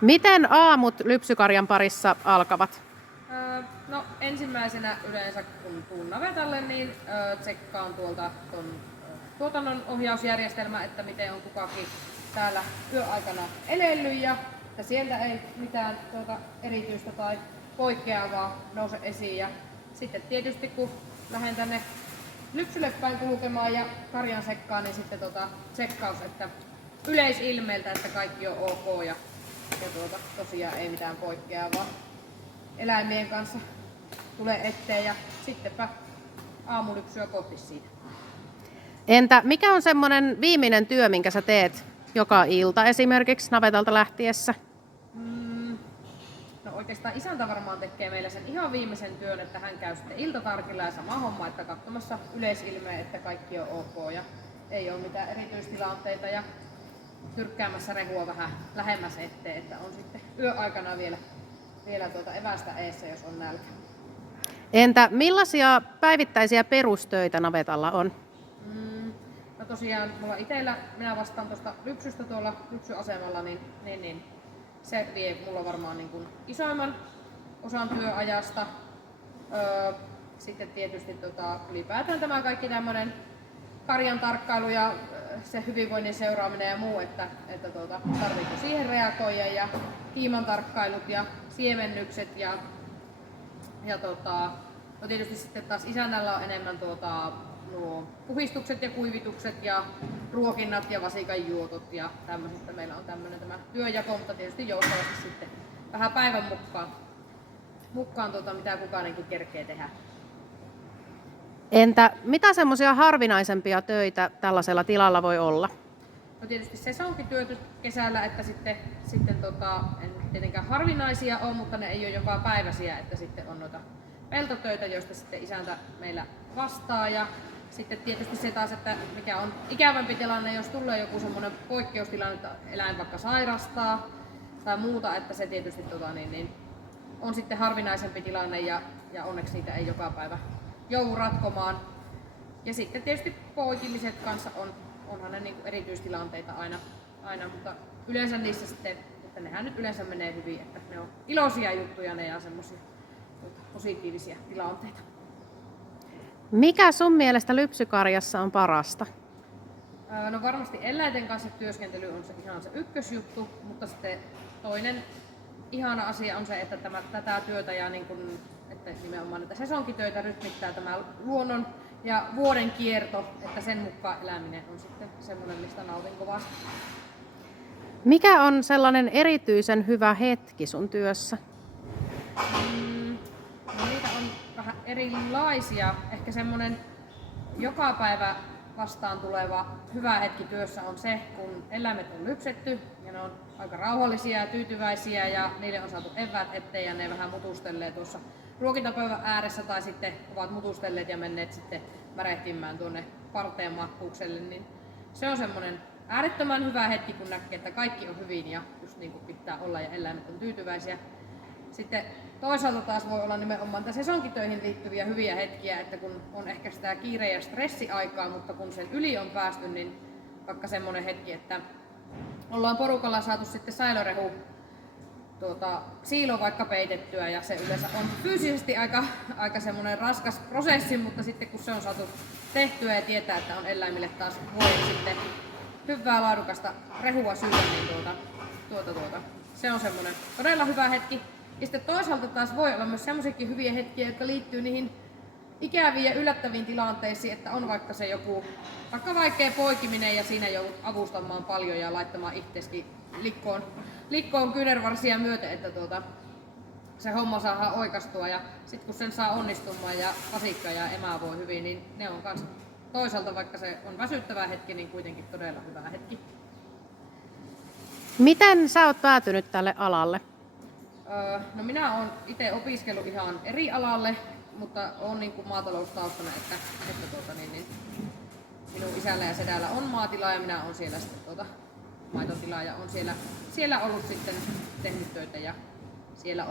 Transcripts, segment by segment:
Miten aamut lypsykarjan parissa alkavat? No ensimmäisenä yleensä kun tuun navetalle, niin tsekkaan tuolta ton tuotannon ohjausjärjestelmä, että miten on kukakin täällä yöaikana elellyt ja että sieltä ei mitään erityistä tai poikkeavaa nouse esiin. Ja sitten tietysti kun lähden tänne lypsylle päin kulkemaan ja karjan sekkaan, niin sitten tsekkaus, että yleisilmeeltä, että kaikki on ok ja tosiaan ei mitään poikkeavaa eläimien kanssa tule eteen ja sittenpä aamulypsyä kohti siitä. Entä mikä on semmoinen viimeinen työ, minkä sä teet joka ilta esimerkiksi navetalta lähtiessä? No oikeastaan isäntä varmaan tekee meillä sen ihan viimeisen työn, että hän käy sitten iltatarkilla ja sama homma, että katsomassa yleisilmeä, että kaikki on ok ja ei ole mitään erityistilanteita ja tyrkkäämässä rehua vähän lähemmäs eteen, että on sitten yöaikana vielä evästä eessä, jos on nälkä. Entä millaisia päivittäisiä perustöitä navetalla on? No tosiaan mulla itellä, minä vastaan tuosta lypsystä tuolla lypsyasemalla, niin se vie mulla varmaan niin kuin isoimman osan työajasta. Sitten tietysti ylipäätään tämä kaikki tämmöinen karjan tarkkailu ja se hyvinvoinnin seuraaminen ja muu, että tarviiko siihen reagoida ja kiiman tarkkailut ja siemennykset ja no tietysti sitten taas isännällä on enemmän nuo puhistukset ja kuivitukset ja ruokinnat ja vasikan juotot ja tämmöisestä. Meillä on tämmöinen tämä työnjako, mutta tietysti joustavasti sitten vähän päivän mukaan mitä kukainenkin kerkee tehdä. Entä mitä semmoisia harvinaisempia töitä tällaisella tilalla voi olla? No tietysti sesonkityöt kesällä, että sitten en tietenkään harvinaisia ole, mutta ne ei ole joka päiväisiä, että sitten on noita peltotöitä, joista sitten isäntä meillä vastaa. Ja sitten tietysti se taas, että mikä on ikävämpi tilanne, jos tulee joku semmoinen poikkeustilanne, että eläin vaikka sairastaa tai muuta, että se tietysti on sitten harvinaisempi tilanne ja onneksi niitä ei joka päivä joudu ratkomaan. Ja sitten tietysti poikimiset kanssa onhan ne niinku erityistilanteita aina, mutta yleensä niissä sitten, että nehän nyt yleensä menee hyvin, että ne on iloisia juttuja ne ja semmoisia positiivisia tilanteita. Mikä sun mielestä lypsykarjassa on parasta? No varmasti eläinten kanssa työskentely on ihan se ykkösjuttu, mutta sitten toinen ihana asia on se, että tätä työtä ja että nimenomaan näitä sesonkitöitä rytmittää tämä luonnon ja vuoden kierto, että sen mukaan eläminen on sitten semmoinen, mistä nautin kovasti. Mikä on sellainen erityisen hyvä hetki sun työssä? No niitä on vähän erilaisia. Ehkä semmoinen joka päivä vastaan tuleva hyvä hetki työssä on se, kun eläimet on lypsetty ja ne on aika rauhallisia ja tyytyväisiä ja niille on saatu eväät eteen ja ne vähän mutustelee tuossa ruokintapöydän ääressä tai sitten ovat mutustelleet ja menneet sitten märehtimään tuonne parteen mahkuukselle, niin se on semmoinen äärettömän hyvä hetki, kun näkee, että kaikki on hyvin ja just niin kuin pitää olla ja eläimet on tyytyväisiä. Sitten toisaalta taas voi olla nimenomaan sesonkitöihin liittyviä hyviä hetkiä, että kun on ehkä sitä kiire- ja stressiaikaa, mutta kun sen yli on päästy, niin vaikka semmoinen hetki, että ollaan porukalla saatu sitten säilörehu siilo vaikka peitettyä ja se yleensä on fyysisesti aika semmoinen raskas prosessi, mutta sitten kun se on saatu tehtyä ja tietää, että on eläimille taas vuoden sitten hyvää laadukasta rehua syödä, niin se on semmoinen todella hyvä hetki. Ja sitten toisaalta taas voi olla myös semmoisiakin hyviä hetkiä, jotka liittyy niihin ikäviin ja yllättäviin tilanteisiin, että on vaikka se joku vaikka vaikea poikiminen ja siinä joudut avustamaan paljon ja laittamaan itsekin likkoon kyynärvarsia myöten, että se homma saadaan oikastua ja sitten kun sen saa onnistumaan ja vasikka ja emä voi hyvin, niin ne on kans toisaalta, vaikka se on väsyttävä hetki, niin kuitenkin todella hyvä hetki. Miten sä oot päätynyt tälle alalle? No minä olen itse opiskellut ihan eri alalle, mutta olen niin kuin maataloustaustana, että minun isällä ja sedällä on maatila ja minä olen siellä sitten maitotila ja olen siellä ollut sitten tehnyt töitä ja siellä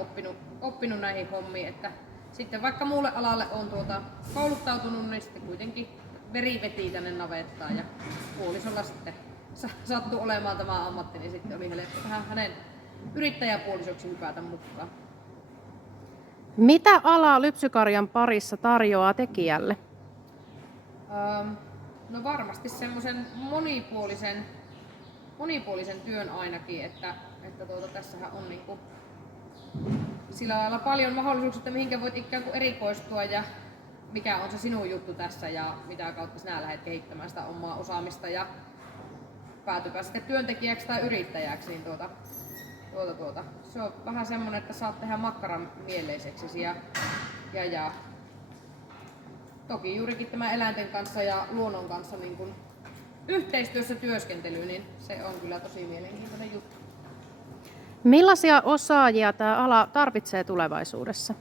oppinut näihin hommiin, että sitten vaikka muulle alalle on kouluttautunut, niin sitten kuitenkin veri veti tänne navettaan ja puolisolla sitten sattui olemaan tämä ammatti, niin sitten oli helppo vähän yrittäjäpuolisoksi hypätä mukaan. Mitä ala lypsykarjan parissa tarjoaa tekijälle? No varmasti semmoisen monipuolisen työn ainakin, että tässähän on niinku sillä lailla paljon mahdollisuuksia, että mihinkä voit ikään kuin erikoistua ja mikä on se sinun juttu tässä ja mitä kautta sinä lähdet kehittämään sitä omaa osaamista ja päätypä sitten työntekijäksi tai yrittäjäksi, niin se on vähän semmoinen, että saat tehdä makkaran mieleiseksi ja toki juurikin tämä eläinten kanssa ja luonnon kanssa niin kun yhteistyössä työskentely, niin se on kyllä tosi mielenkiintoinen juttu. Millaisia osaajia tämä ala tarvitsee tulevaisuudessa?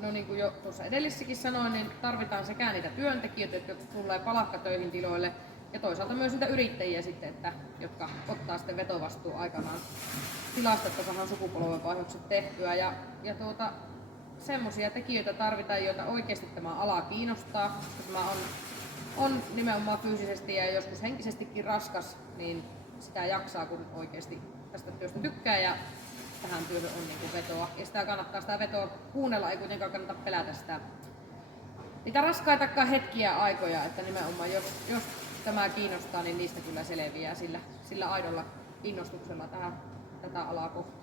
No niin kuin jo tuossa edellissäkin sanoin, niin tarvitaan sekä niitä työntekijöitä, jotka tulee palkkatöihin tiloille, ja toisaalta myös niitä yrittäjiä sitten, jotka ottaa sitten vetovastuun aikanaan tilasta, että saadaan sukupolvenvaihdokset tehtyä. Ja semmoisia tekijöitä tarvitaan, joita oikeasti tämä ala kiinnostaa, koska tämä on nimenomaan fyysisesti ja joskus henkisestikin raskas, niin sitä jaksaa, kun oikeasti tästä työstä tykkää ja tähän työhön on niin kuin vetoa. Ja sitä vetoa kuunnella, ei kuitenkaan kannata pelätä niitä raskaitakaan hetkiä ja aikoja, että nimenomaan jos tämä kiinnostaa, niin niistä kyllä selviää sillä aidolla innostuksella tätä alaa kohtaan.